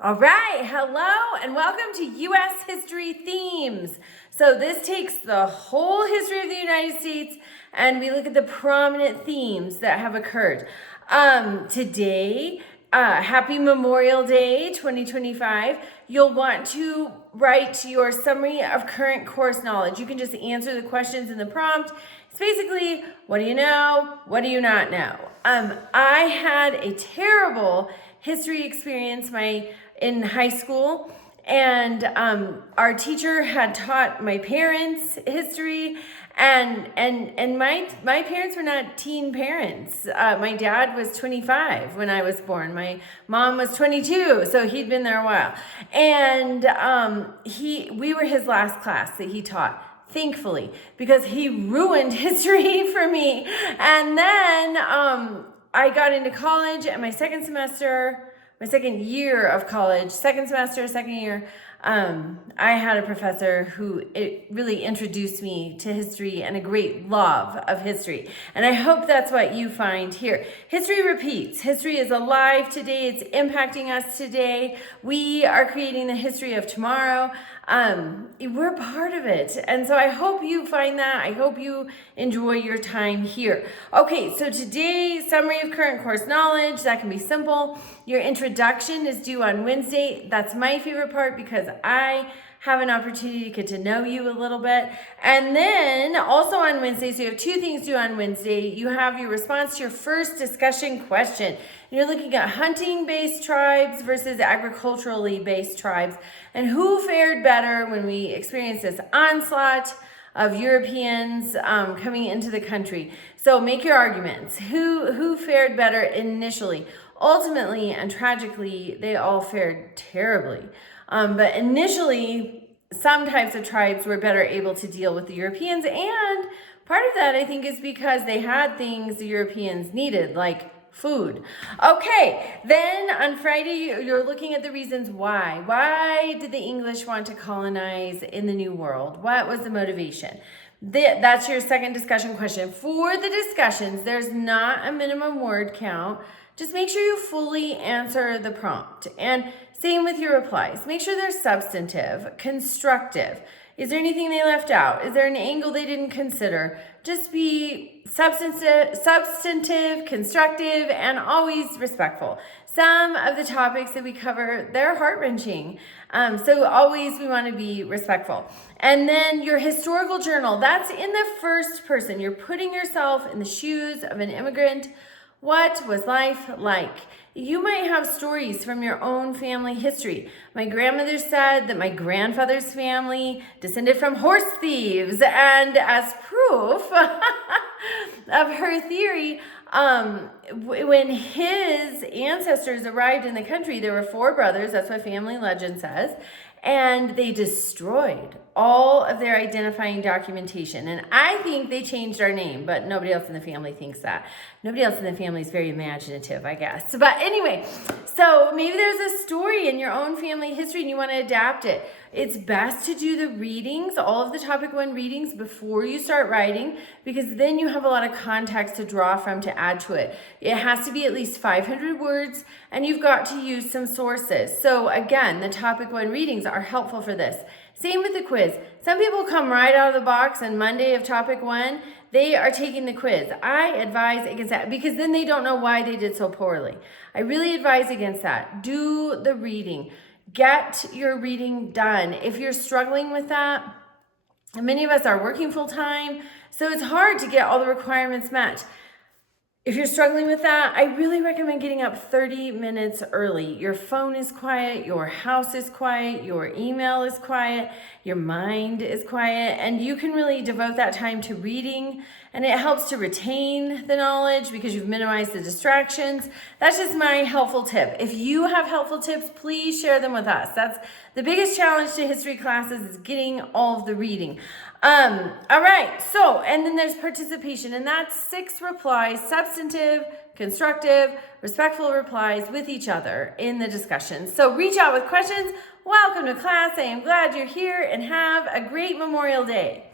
All right, hello and welcome to U.S. History Themes. So this takes the whole history of the United States and we look at the prominent themes that have occurred. Today, happy Memorial Day 2025. You'll want to write your summary of current course knowledge. You can just answer the questions in the prompt. It's basically, what do you know? What do you not know? I had a terrible history experience in high school, and our teacher had taught my parents history, and my parents were not teen parents. My dad was 25 when I was born. My mom was 22, so he'd been there a while. And we were his last class that he taught, thankfully, because he ruined history for me. And then I got into college, and my second year of college, second year, I had a professor who really introduced me to history and a great love of history. And I hope that's what you find here. History repeats. History is alive today. It's impacting us today. We are creating the history of tomorrow. We're part of it. And so I hope you find that. I hope you enjoy your time here. Okay, so today, summary of current course knowledge. That can be simple. Your introduction is due on Wednesday. That's my favorite part because I have an opportunity to get to know you a little bit. And then also on Wednesday, so you have two things due on Wednesday. You have your response to your first discussion question. You're looking at hunting-based tribes versus agriculturally based tribes and who fared better when we experienced this onslaught of Europeans coming into the country. So make your arguments. Who fared better initially? Ultimately and tragically, they all fared terribly. But initially, some types of tribes were better able to deal with the Europeans. And part of that, I think, is because they had things the Europeans needed, like food. Okay, then on Friday, you're looking at the reasons why. Why did the English want to colonize in the New World? What was the motivation? That's your second discussion question. For the discussions, there's not a minimum word count. Just make sure you fully answer the prompt. And same with your replies. Make sure they're substantive, constructive. Is there anything they left out? Is there an angle they didn't consider? Just be substantive, constructive, and always respectful. Some of the topics that we cover, they're heart-wrenching. So always we want to be respectful. And then your historical journal, that's in the first person. You're putting yourself in the shoes of an immigrant. What was life like? You might have stories from your own family history. My grandmother said that my grandfather's family descended from horse thieves. And as proof of her theory, when his ancestors arrived in the country, there were 4 brothers. That's what family legend says. And they destroyed all of their identifying documentation. And I think they changed our name, but nobody else in the family thinks that. Nobody else in the family is very imaginative, I guess. But anyway, so maybe there's a story in your own family history and you want to adapt it. It's best to do the readings, all of the topic 1 readings before you start writing, because then you have a lot of context to draw from to add to it. It has to be at least 500 words and you've got to use some sources. So again, the topic 1 readings are helpful for this. Same with the quiz. Some people come right out of the box on Monday of topic 1. They are taking the quiz. I advise against that because then they don't know why they did so poorly. I really advise against that. Do the reading. Get your reading done. If you're struggling with that, many of us are working full time, so it's hard to get all the requirements met. If you're struggling with that, I really recommend getting up 30 minutes early. Your phone is quiet, your house is quiet, your email is quiet, your mind is quiet, and you can really devote that time to reading, and it helps to retain the knowledge because you've minimized the distractions. That's just my helpful tip. If you have helpful tips, please share them with us. That's the biggest challenge to history classes, is getting all of the reading. All right, so, and then there's participation, and that's 6 replies, substantive, constructive, respectful replies with each other in the discussion. So reach out with questions. Welcome to class. I am glad you're here, and have a great Memorial Day.